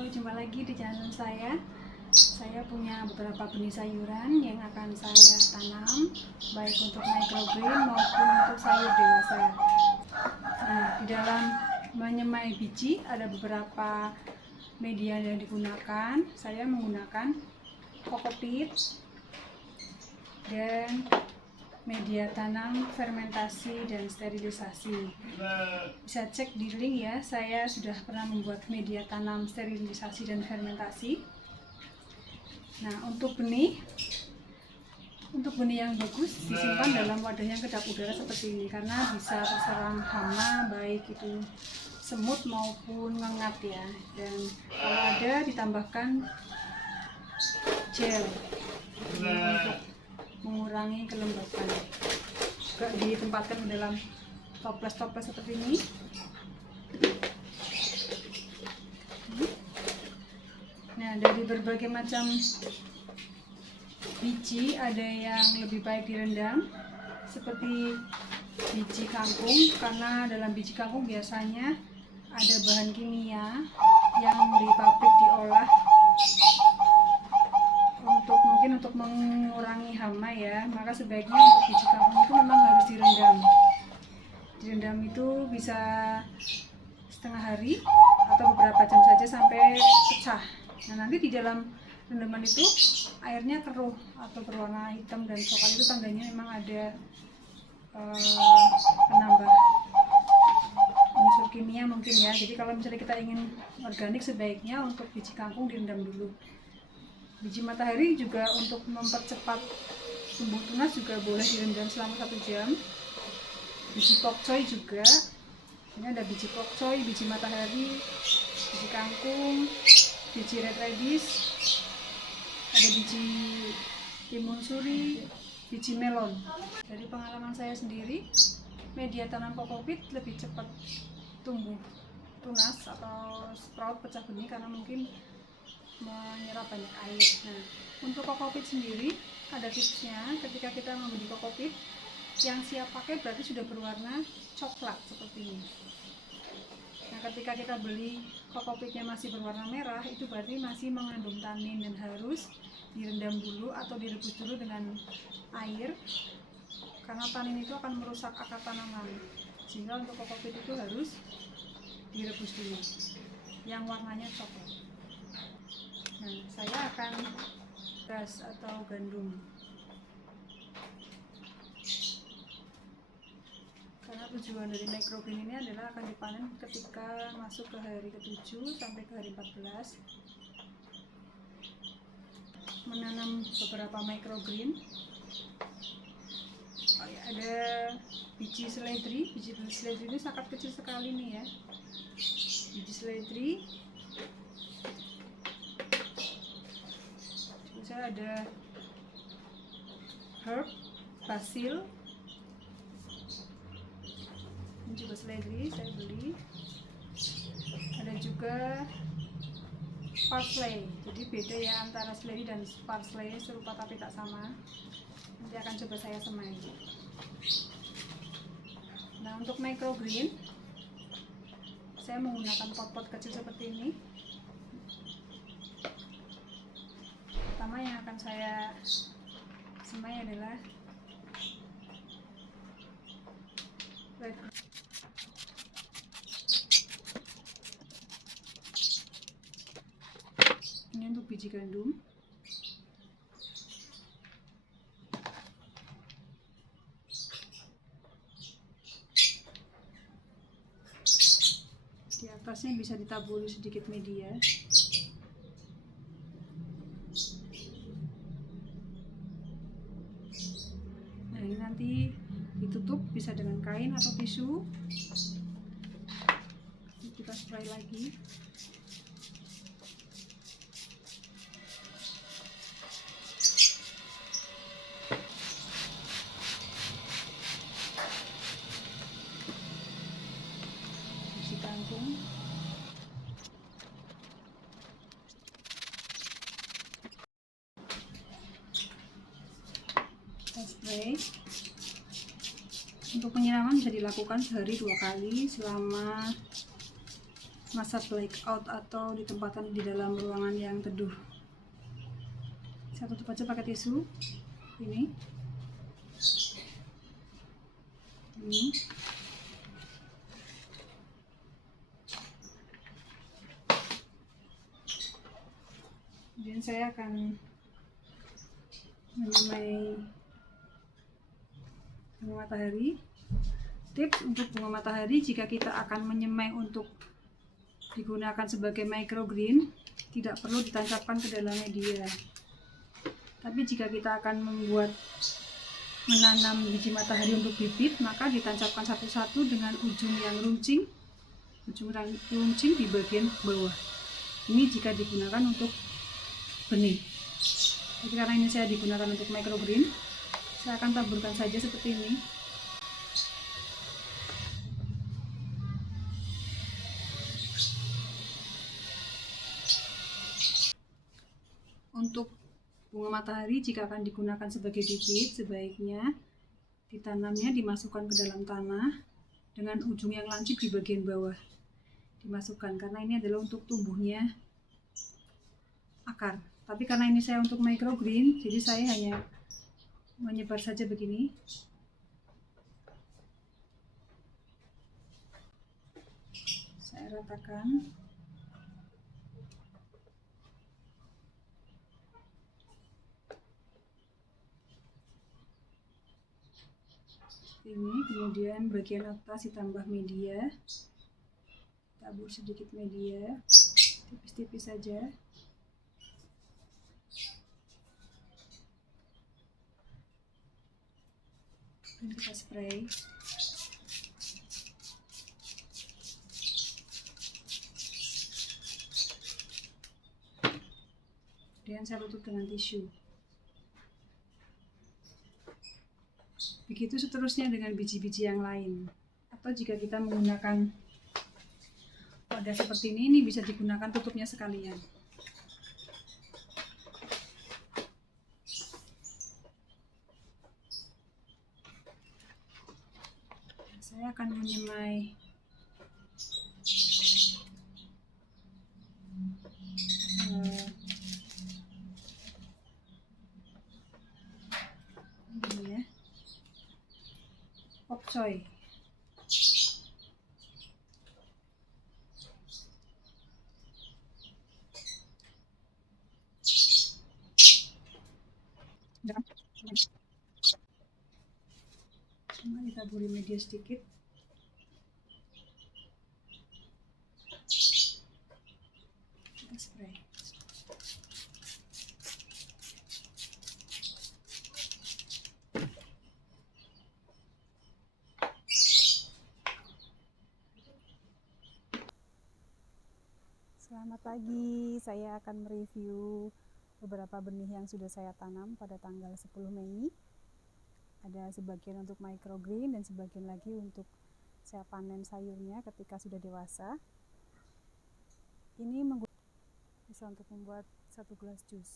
Halo, jumpa lagi di channel saya. Saya punya beberapa benih sayuran yang akan saya tanam, baik untuk microgreen maupun untuk sayur dewasa. Nah, di dalam menyemai biji ada beberapa media yang digunakan. Saya menggunakan kokopit dan media tanam fermentasi dan sterilisasi. Bisa cek di link ya, saya sudah pernah membuat media tanam sterilisasi dan fermentasi. Nah, untuk benih yang bagus disimpan dalam wadah yang kedap udara seperti ini, karena bisa terserang hama, baik itu semut maupun ngengat ya. Dan kalau ada ditambahkan gel untuk mengurangi kelembapan. Juga ditempatkan dalam toples-toples seperti ini. Nah, dari berbagai macam biji, ada yang lebih baik direndam seperti biji kangkung, karena dalam biji kangkung biasanya ada bahan kimia yang di pabrik diolah untuk mengurangi hama ya. Maka sebaiknya untuk biji kangkung itu memang harus direndam. Direndam itu bisa setengah hari atau beberapa jam saja sampai pecah. Nah, nanti di dalam rendaman itu airnya keruh atau berwarna hitam dan coklat, itu tandanya memang ada penambah unsur kimia mungkin ya. Jadi kalau misalnya kita ingin organik, sebaiknya untuk biji kangkung direndam dulu. Biji matahari juga untuk mempercepat tumbuh tunas juga boleh direndam selama 1 jam. Biji pokcoy juga, ini ada biji pokcoy, biji matahari, biji kangkung, biji red radish, ada biji timun suri, biji melon. Dari pengalaman saya sendiri, media tanam kokopit lebih cepat tumbuh tunas atau sprout pecah benih karena mungkin menyerap banyak air. Nah, untuk kokopit sendiri ada tipsnya. Ketika kita membeli kokopit, yang siap pakai berarti sudah berwarna coklat seperti ini. Nah, ketika kita beli kokopitnya masih berwarna merah, itu berarti masih mengandung tanin dan harus direndam dulu atau direbus dulu dengan air, karena tanin itu akan merusak akar tanaman. Sehingga untuk kokopit itu harus direbus dulu yang warnanya coklat. Nah, saya akan beras atau gandum, karena tujuan dari microgreen ini adalah akan dipanen ketika masuk ke hari ke-7 sampai ke hari 14. Menanam beberapa microgreen, ada biji seledri. Biji seledri ini sangat kecil sekali nih ya. Biji seledri, ada herb, basil, ini juga seledri saya beli. Ada juga parsley, jadi beda ya antara seledri dan parsley, serupa tapi tak sama. Nanti akan coba saya semai. Nah, untuk microgreen saya menggunakan pot-pot kecil seperti ini. Pertama yang akan saya semai adalah red. Ini untuk biji gandum. Di atasnya bisa ditaburi sedikit media. Nah, ini nanti ditutup bisa dengan kain atau tisu. Kita spray lagi. Biji kangkung. Kita spray. Untuk penyiraman bisa dilakukan sehari 2 kali selama masa blackout atau ditempatkan di dalam ruangan yang teduh. Saya tutup aja pakai tisu ini. Kemudian saya akan menyemai bunga matahari. Tips untuk bunga matahari, jika kita akan menyemai untuk digunakan sebagai microgreen, tidak perlu ditancapkan ke dalam media. Tapi jika kita akan menanam biji matahari untuk bibit, maka ditancapkan satu-satu dengan ujung yang runcing di bagian bawah. Ini jika digunakan untuk benih. Jadi karena ini saya digunakan untuk microgreen, saya akan taburkan saja seperti ini. Untuk bunga matahari, jika akan digunakan sebagai bibit, sebaiknya dimasukkan ke dalam tanah dengan ujung yang lancip di bagian bawah. Dimasukkan, karena ini adalah untuk tumbuhnya akar. Tapi karena ini saya untuk microgreen, jadi saya hanya menyebar saja begini. Saya ratakan. Ini kemudian bagian atas ditambah media, tabur sedikit media, tipis-tipis saja. Dan kita spray. Kemudian saya tutup dengan tisu. Begitu seterusnya dengan biji-biji yang lain. Atau jika kita menggunakan wadah seperti ini bisa digunakan tutupnya sekalian. Saya akan menyemai ini ya, pok choy. Cuma ditaburi media sedikit. Kita spray. Selamat pagi, saya akan mereview beberapa benih yang sudah saya tanam pada tanggal 10 Mei. Ada sebagian untuk microgreen dan sebagian lagi untuk saya panen sayurnya ketika sudah dewasa. Ini bisa untuk membuat 1 gelas jus.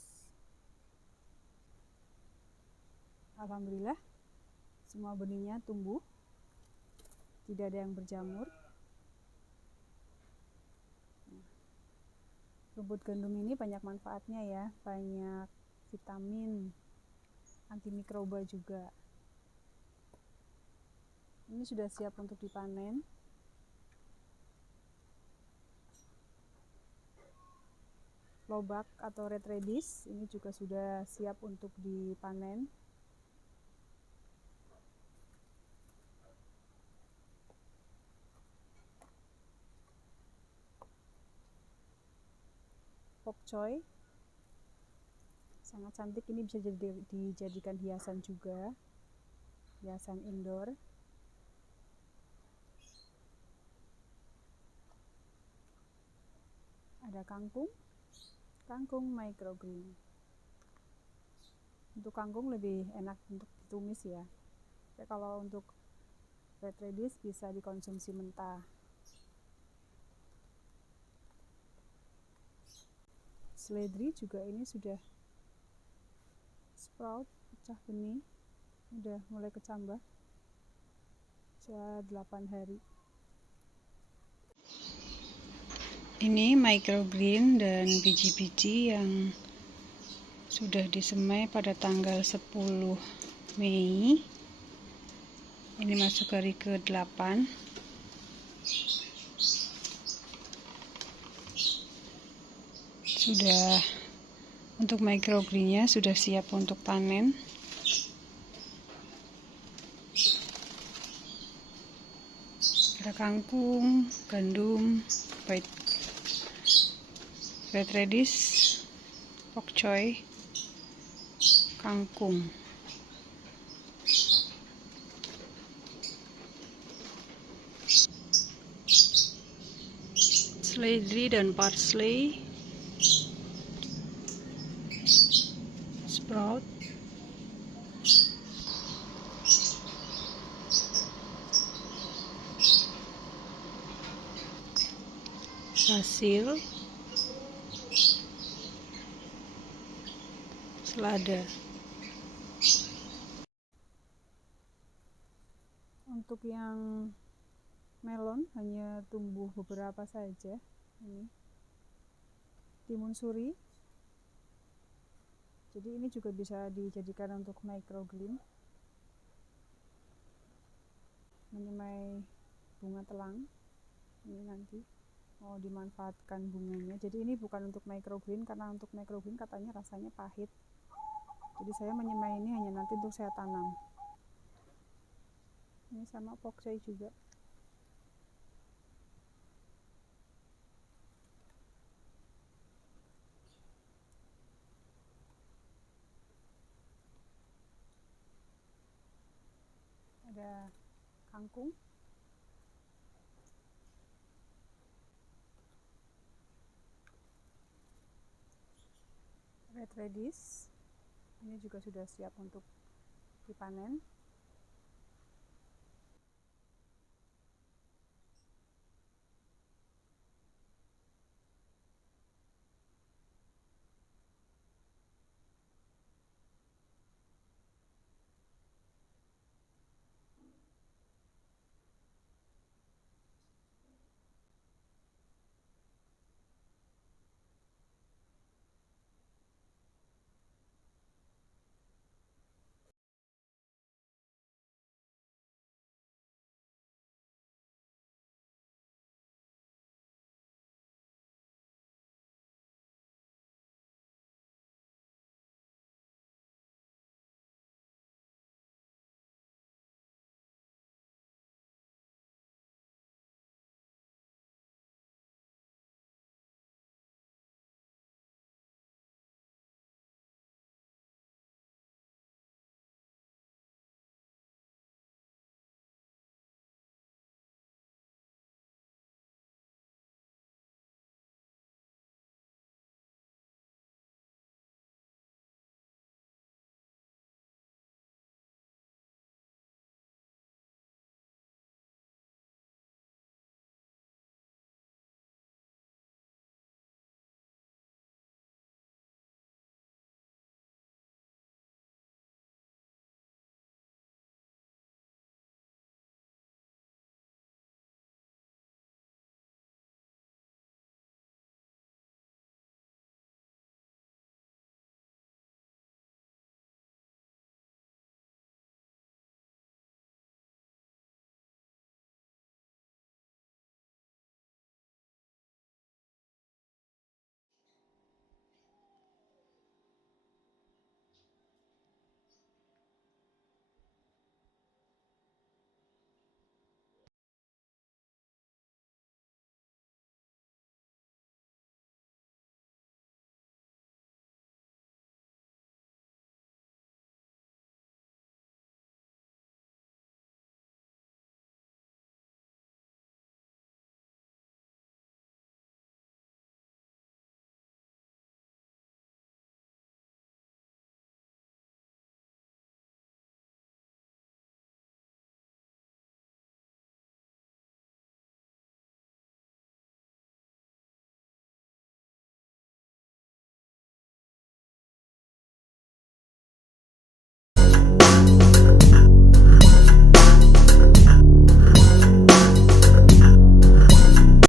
Alhamdulillah, semua benihnya tumbuh, tidak ada yang berjamur. Rumput gandum ini banyak manfaatnya ya, banyak vitamin, antimikroba juga. Ini sudah siap untuk dipanen. Lobak atau red radish ini juga sudah siap untuk dipanen. Pok choy sangat cantik, ini bisa dijadikan hiasan juga, hiasan indoor. Ada kangkung microgreen. Untuk kangkung lebih enak untuk ditumis ya. Tapi kalau untuk red radish bisa dikonsumsi mentah. Seledri juga ini sudah sprout, pecah benih, udah mulai kecambah. Sudah 8 hari. Ini microgreen dan biji-biji yang sudah disemai pada tanggal 10 Mei. Ini masuk hari ke-8. Sudah untuk microgreennya sudah siap untuk panen. Ada kangkung, gandum, red radish, pok choy, kangkung. Seledri dan parsley, sprout, basil, selada. Untuk yang melon hanya tumbuh beberapa saja. Ini timun suri. Jadi ini juga bisa dijadikan untuk microgreen. Menyemai bunga telang. Ini nanti mau dimanfaatkan bunganya. Jadi ini bukan untuk microgreen, karena untuk microgreen katanya rasanya pahit. Jadi saya menyemai ini hanya nanti untuk saya tanam. Ini sama pok choy juga. Ada kangkung, red radish. Ini juga sudah siap untuk dipanen.